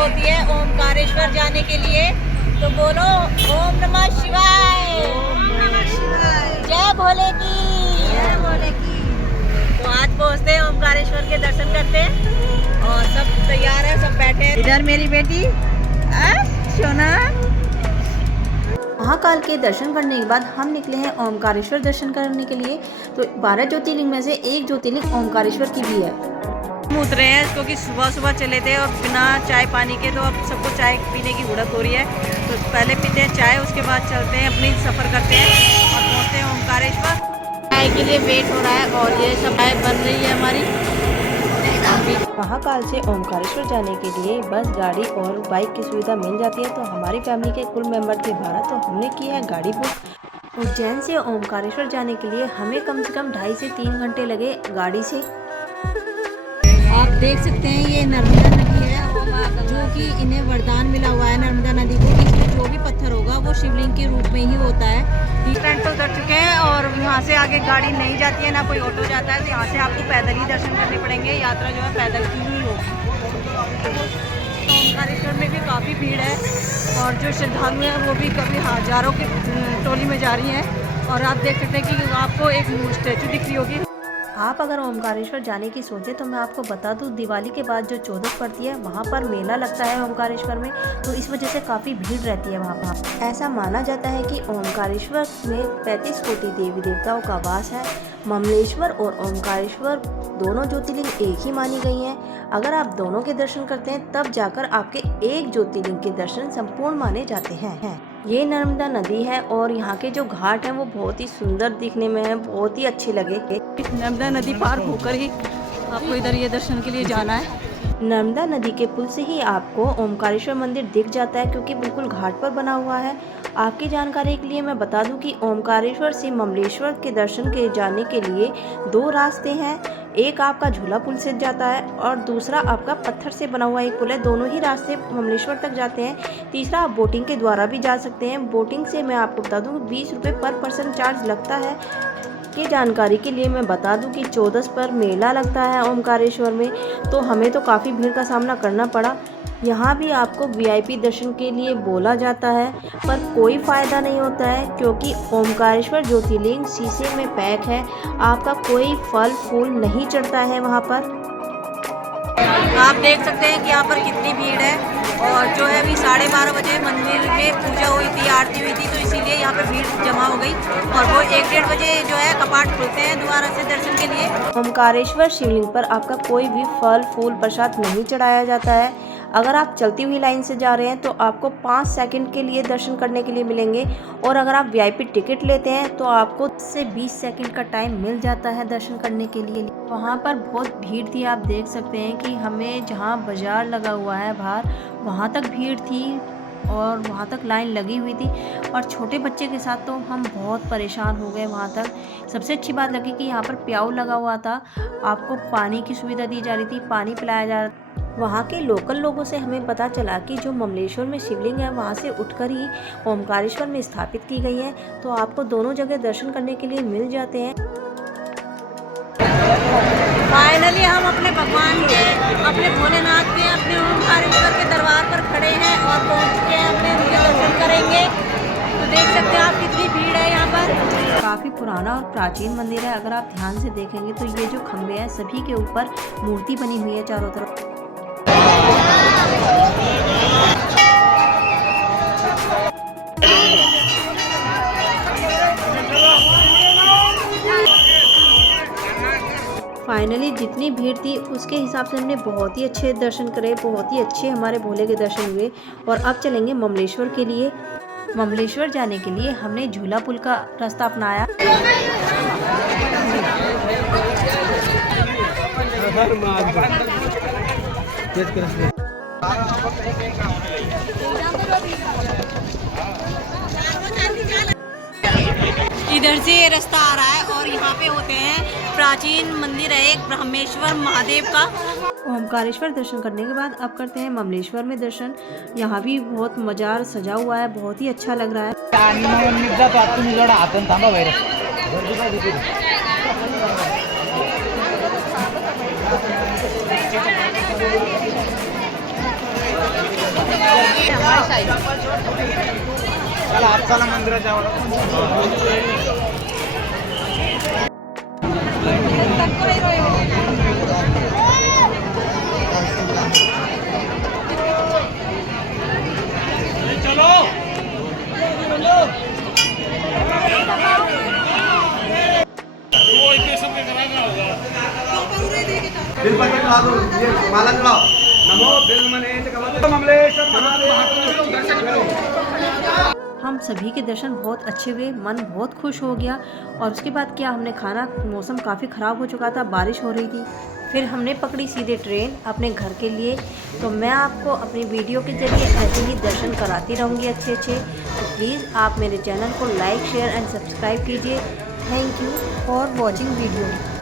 होती है ओमकारेश्वर जाने के लिए। तो बोलो ओम नमः शिवाय, जय भोले की, जय भोले की। तो आज पहुँचते हैं ओमकारेश्वर के दर्शन करते हैं और सब तैयार है, सब बैठे हैं। इधर मेरी बेटी सोना। महाकाल के दर्शन करने के बाद हम निकले हैं ओमकारेश्वर दर्शन करने के लिए। तो 12 ज्योतिर्लिंग में से एक ज्योतिर्लिंग ओमकारेश्वर की भी है। हम उतरे हैं क्योंकि सुबह सुबह चले थे और बिना चाय पानी के, तो अब सबको चाय पीने की हुड़क हो रही है। तो पहले पीते हैं चाय, उसके बाद चलते हैं, अपनी सफ़र करते हैं और पहुँचते हैं ओमकारेश्वर। चाय के लिए वेट हो रहा है और ये सब चाय बन रही है हमारी। महाकाल से ओमकारेश्वर जाने के लिए बस, गाड़ी और बाइक की सुविधा मिल जाती है। तो हमारी फैमिली के कुल मेंबर थे 12, तो हमने की है गाड़ी बुक। उज्जैन से ओमकारेश्वर जाने के लिए हमें कम से कम 2.5 से 3 घंटे लगे गाड़ी से। आप देख सकते हैं ये नर्मदा नदी है, जो कि इन्हें वरदान मिला हुआ है नर्मदा नदी को, इसमें जो भी पत्थर होगा वो शिवलिंग के रूप में ही होता है। स्टैंड पर उतर चुके हैं और यहाँ से आगे गाड़ी नहीं जाती है, ना कोई ऑटो जाता है। तो यहाँ से आपको पैदल ही दर्शन करने पड़ेंगे, यात्रा जो है पैदल की ही होगी। ओमकारेश्वर में भी काफ़ी भीड़ है और जो श्रद्धालु हैं वो भी कभी हजारों की टोली में जा रही हैं। और आप देख सकते हैं कि आपको एक स्टैचू दिख रही होगी। आप अगर ओमकारेश्वर जाने की सोचे तो मैं आपको बता दूं, दिवाली के बाद जो 14 पड़ती है वहाँ पर मेला लगता है ओमकारेश्वर में। तो इस वजह से काफ़ी भीड़ रहती है वहाँ पर। ऐसा माना जाता है कि ओमकारेश्वर में 35 कोटि देवी देवताओं का वास है। ममलेश्वर और ओमकारेश्वर दोनों ज्योतिर्लिंग एक ही मानी गई हैं। अगर आप दोनों के दर्शन करते हैं तब जाकर आपके एक ज्योतिर्लिंग के दर्शन संपूर्ण माने जाते हैं। ये नर्मदा नदी है और यहाँ के जो घाट हैं वो बहुत ही सुंदर दिखने में है, बहुत ही अच्छे लगे। नर्मदा नदी पार होकर ही आपको इधर ये दर्शन के लिए जाना है। नर्मदा नदी के पुल से ही आपको ओमकारेश्वर मंदिर दिख जाता है, क्योंकि बिल्कुल घाट पर बना हुआ है। आपकी जानकारी के लिए मैं बता दूं कि ओमकारेश्वर से ममलेश्वर के दर्शन के जाने के लिए 2 रास्ते हैं। एक आपका झूला पुल से जाता है और दूसरा आपका पत्थर से बना हुआ एक पुल है। दोनों ही रास्ते ममलेश्वर तक जाते हैं। तीसरा आप बोटिंग के द्वारा भी जा सकते हैं। बोटिंग से मैं आपको बता दूं 20 रुपये पर पर्सन चार्ज लगता है। की जानकारी के लिए मैं बता दूं कि 14 पर मेला लगता है ओमकारेश्वर में, तो हमें तो काफ़ी भीड़ का सामना करना पड़ा। यहाँ भी आपको वीआईपी दर्शन के लिए बोला जाता है, पर कोई फ़ायदा नहीं होता है, क्योंकि ओमकारेश्वर ज्योतिर्लिंग शीशे में पैक है। आपका कोई फल फूल नहीं चढ़ता है वहाँ पर। आप देख सकते हैं कि यहाँ पर कितनी भीड़ है और जो है अभी 12:30 बजे मंदिर में पूजा हुई थी, आरती हुई थी, तो इसीलिए यहाँ पर भीड़ जमा हो गई। और वो 1-1:30 बजे जो है कपाट खुलते हैं दोबारा से दर्शन के लिए। ओमकारेश्वर शिवलिंग पर आपका कोई भी फल फूल प्रसाद नहीं चढ़ाया जाता है। अगर आप चलती हुई लाइन से जा रहे हैं तो आपको 5 सेकंड के लिए दर्शन करने के लिए मिलेंगे, और अगर आप वीआईपी टिकट लेते हैं तो आपको 10 से 20 सेकंड का टाइम मिल जाता है दर्शन करने के लिए। वहाँ पर बहुत भीड़ थी, आप देख सकते हैं कि हमें जहाँ बाजार लगा हुआ है बाहर, वहाँ तक भीड़ थी और वहाँ तक लाइन लगी हुई थी। और छोटे बच्चे के साथ तो हम बहुत परेशान हो गए वहाँ तक। सबसे अच्छी बात लगी कि यहाँ पर प्याऊ लगा हुआ था, आपको पानी की सुविधा दी जा रही थी, पानी पिलाया जा रहा था। वहाँ के लोकल लोगों से हमें पता चला कि जो ममलेश्वर में शिवलिंग है वहाँ से उठकर ही ओमकारेश्वर में स्थापित की गई है, तो आपको दोनों जगह दर्शन करने के लिए मिल जाते हैं। फाइनली हम अपने भगवान के, अपने भोलेनाथ के, अपने ओमकारेश्वर के दरबार पर खड़े हैं और पहुँच चुके हैं, अपने उनके दर्शन करेंगे। तो देख सकते हैं आप कितनी भीड़ है यहाँ पर। काफ़ी पुराना और प्राचीन मंदिर है। अगर आप ध्यान से देखेंगे तो ये जो खंभे हैं सभी के ऊपर मूर्ति बनी हुई है चारों तरफ। फाइनली जितनी भीड़ थी उसके हिसाब से हमने बहुत ही अच्छे दर्शन करे, बहुत ही अच्छे हमारे भोले के दर्शन हुए। और अब चलेंगे ममलेश्वर के लिए। ममलेश्वर जाने के लिए हमने झूला पुल का रास्ता अपनाया। इधर से ये रास्ता आ रहा है और यहाँ पे होते हैं प्राचीन मंदिर है एक ब्रह्मेश्वर महादेव का। ओमकारेश्वर दर्शन करने के बाद अब करते हैं ममलेश्वर में दर्शन। यहाँ भी बहुत मजार सजा हुआ है, बहुत ही अच्छा लग रहा है। चला आपल्याला मंदिरात जावं बिल पकड़ ला दो, ये माला चढ़ाओ। नमो बिल मनेत कवच ममलेश्वर महादेव दर्शन करो। हम सभी के दर्शन बहुत अच्छे हुए, मन बहुत खुश हो गया। और उसके बाद क्या, हमने खाना, मौसम काफ़ी ख़राब हो चुका था, बारिश हो रही थी, फिर हमने पकड़ी सीधे ट्रेन अपने घर के लिए। तो मैं आपको अपनी वीडियो के जरिए ऐसे ही दर्शन कराती रहूँगी अच्छे अच्छे। तो प्लीज़ आप मेरे चैनल को लाइक शेयर एंड सब्सक्राइब कीजिए। Thank you for watching video.